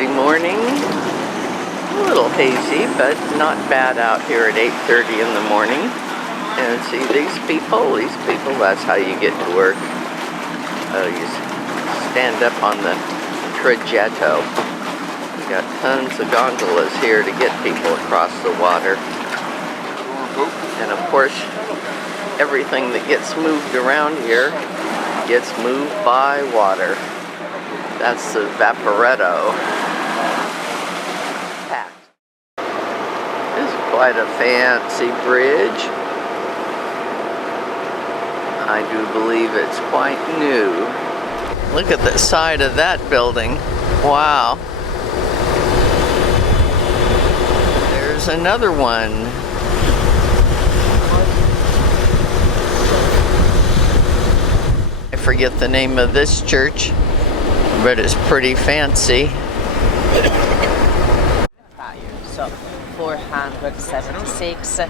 Tuesday morning. A little hazy, but not bad out here at 8:30 in the morning. And see these people, that's how you get to work. You stand up on the traghetto. We got tons of gondolas here to get people across the water. And of course, everything that gets moved around here gets moved by water. That's the Vaporetto. This is quite a fancy bridge. I do believe it's quite new. Look at the side of that building. Wow. There's another one. I forget the name of this church, but it's pretty fancy. So 476,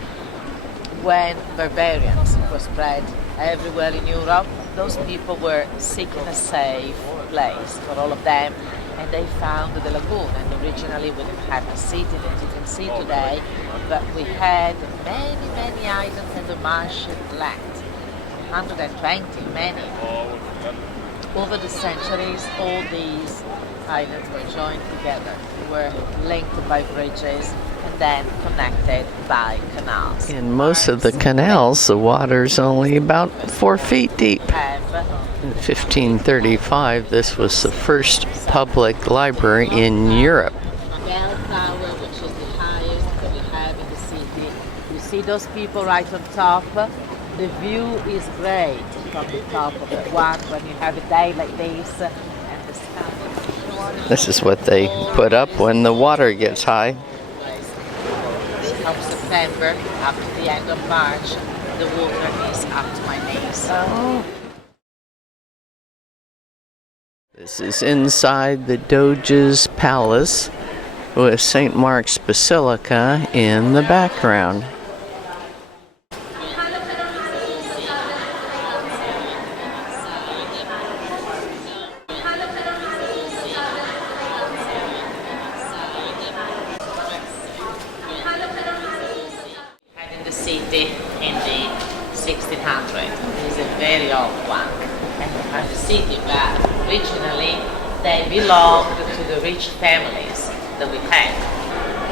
when barbarians were spread everywhere in Europe, those people were seeking a safe place for all of them, and they found the lagoon. And originally we didn't have a city that you can see today, but we had many islands in the marsh land. 120, many. Over the centuries, all these islands were joined together, were linked by bridges, and then connected by canals. In most of the canals, the water's only about 4 feet deep. In 1535, this was the first public library in Europe. Bell Tower, which is the highest that we have in the city. You see those people right on top? The view is great from the top of the one when you have a day like this and the sky. This is what they put up when the water gets high. From September up to the end of March, the water is up to my knees. Oh. This is inside the Doge's palace with St. Mark's Basilica in the background. City in the 1600s. It is a very old one. And we have the city, but originally they belonged to the rich families that we had.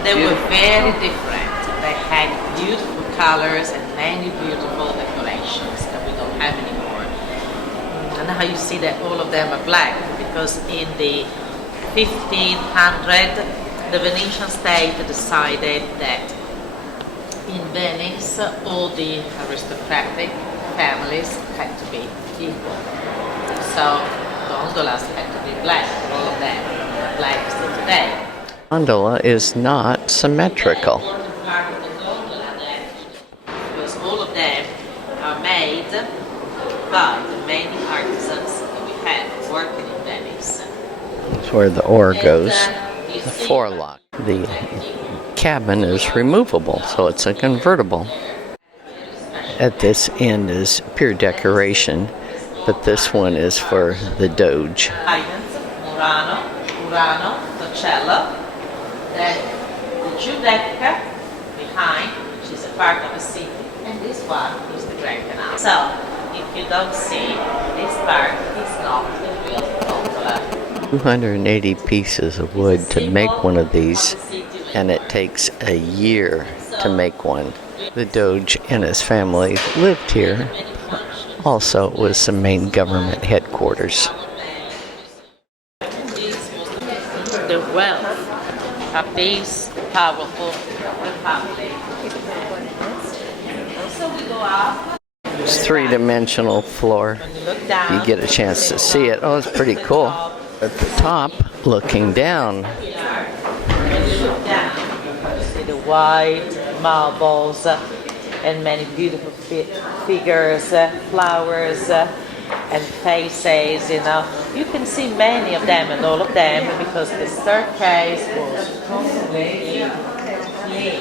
They were very different. They had beautiful colors and many beautiful decorations that we don't have anymore. And now you see that all of them are black, because in the 1500s the Venetian state decided that in Venice, all the aristocratic families had to be equal. So gondolas had to be black for all of them, black still today. Gondola is not symmetrical. Because all of them are made by the many artisans that we had working in Venice. That's where the oar goes, the forelock. The cabin is removable, so it's a convertible. At this end is pure decoration, but this one is for the Doge. Urano, Torcello, then the Giudecca behind, which is a part of the city, and this one is the Grand Canal. So, if you don't see this part, it's not a real gondola. 280 pieces of wood to make one of these, and it takes a year to make one. The Doge and his family lived here. Also, it was the main government headquarters. The wealth of this powerful republic. So we go up. It's three-dimensional floor. You get a chance to see it. Oh, it's pretty cool. At the top, looking down. When you look down, you see the white marbles and many beautiful figures, flowers, and faces, you know. You can see many of them and all of them because the staircase was completely clean.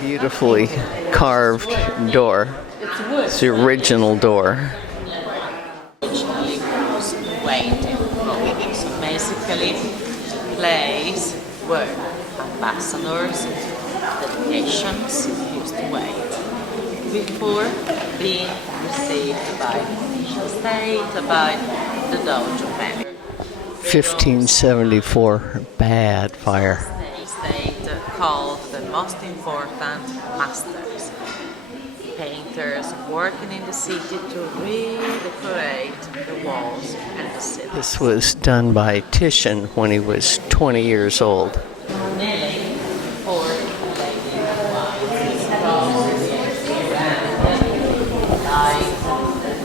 Beautifully carved door. It's the original door. Originally was waiting for so many basically place where ambassadors, delegations used to wait before being received by the state, by the Doge family. 1574, bad fire. State called the most important masters, painters working in the city to redecorate the walls and the city. This was done by Titian when he was 20 years old. Kneeling for a lady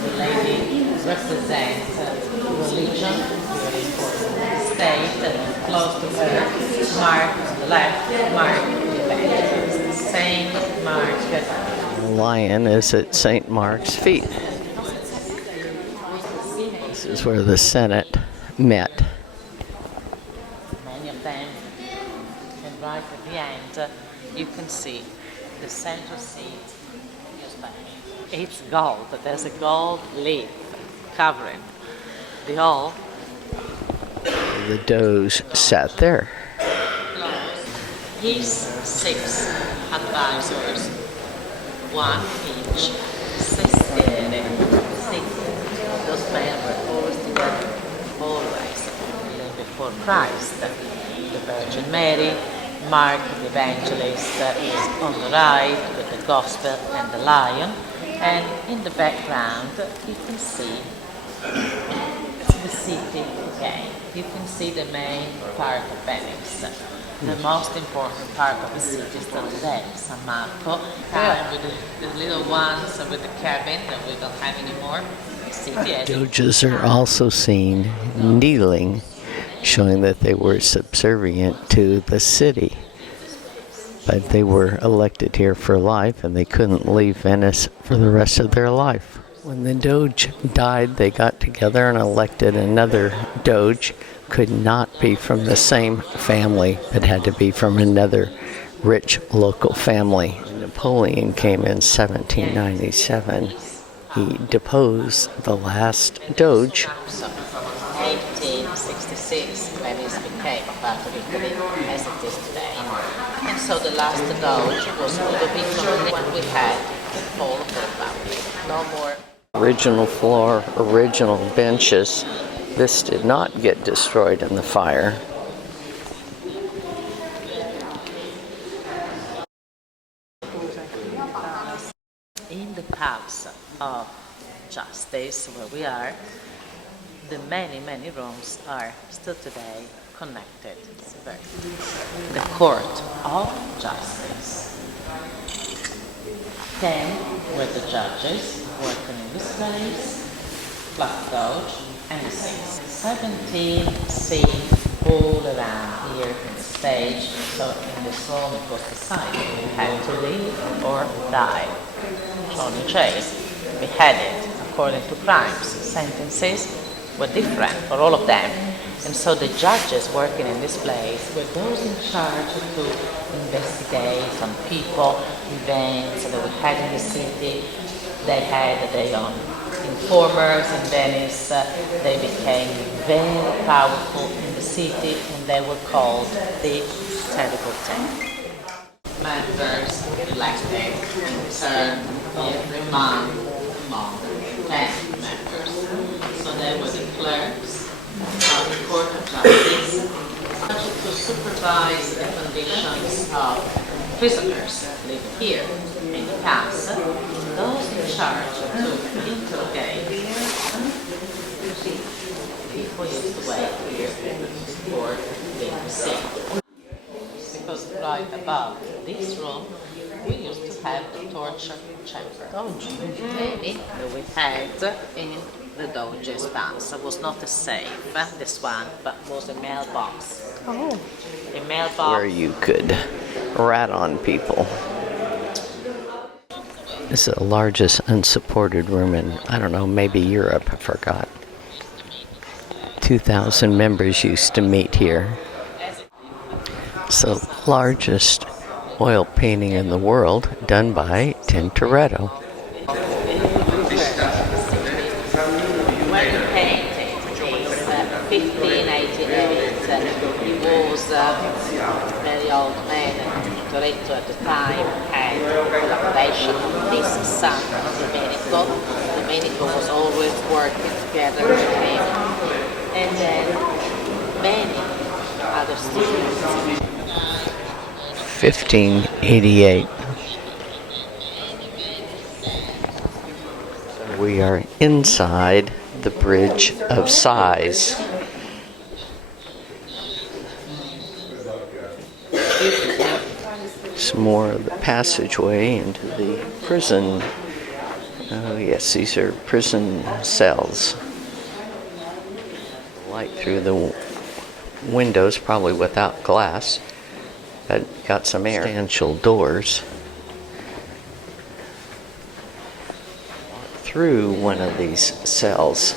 the lady represents religion, very important state, close to her, Mark on the left, Mark the evangelist, Saint Mark. The lion is at St. Mark's feet. This is where the Senate met. Many of them, and right at the end, you can see the central seat. It's gold. There's a gold leaf covering the hall. The Doge sat there. His 6 advisors, one each, sestiere, 6. Those men were always together, always, even before Christ. The Virgin Mary, Mark the Evangelist is on the right with the Gospel and the Lion, and in the background you can see the city again. You can see the main part of Venice. The most important part of the city still today, San Marco, with the little ones with the cabin that we don't have anymore. The city Doges are also seen kneeling, showing that they were subservient to the city. But they were elected here for life, and they couldn't leave Venice for the rest of their life. When the Doge died, they got together and elected another Doge. Could not be from the same family, but had to be from another rich local family. Napoleon came in 1797. He deposed the last Doge. 1866, Venice became a part of Italy as it is today. And so the last Doge was Ludovico when we had the fall of the Republic. No more. Original floor, original benches. This did not get destroyed in the fire. In the House of Justice, where we are, the many, many rooms are still today connected. The Court of Justice. 10 were the judges working in this place, plus Doge, and the 6. 17 scenes all around here in the stage, so in this room it was decided you had to live or die. Thrown in jail, beheaded according to crimes. Sentences were different for all of them. And so the judges working in this place were those in charge to investigate on people, events that we had in the city. They had their own informers in Venice. They became very powerful in the city, and they were called the Terrible 10. Members elected in turn every month among 10 members. So they were the clerks of the Court of Justice to supervise the conditions of prisoners living here in the house. Those in charge to interrogate people used to wait here before being received. Because right above this room, we used to have the torture chamber. Doge. Maybe we had in the Doge's house. It was not a safe, this one, but was a mailbox. Oh. A mailbox. Where you could rat on people. This is the largest unsupported room in, I don't know, maybe Europe, I forgot. 2,000 members used to meet here. It's the largest oil painting in the world, done by Tintoretto. When he painted is 1588. he was a very old man, and Toretto at the time had collaboration with his son Domenico. Domenico was always working together with him, and then many other students. 1588. We are inside the Bridge of Sighs. Some more of the passageway into the prison. Oh yes, these are prison cells. Light through the windows, probably without glass, but got some air. Substantial doors. Through one of these cells.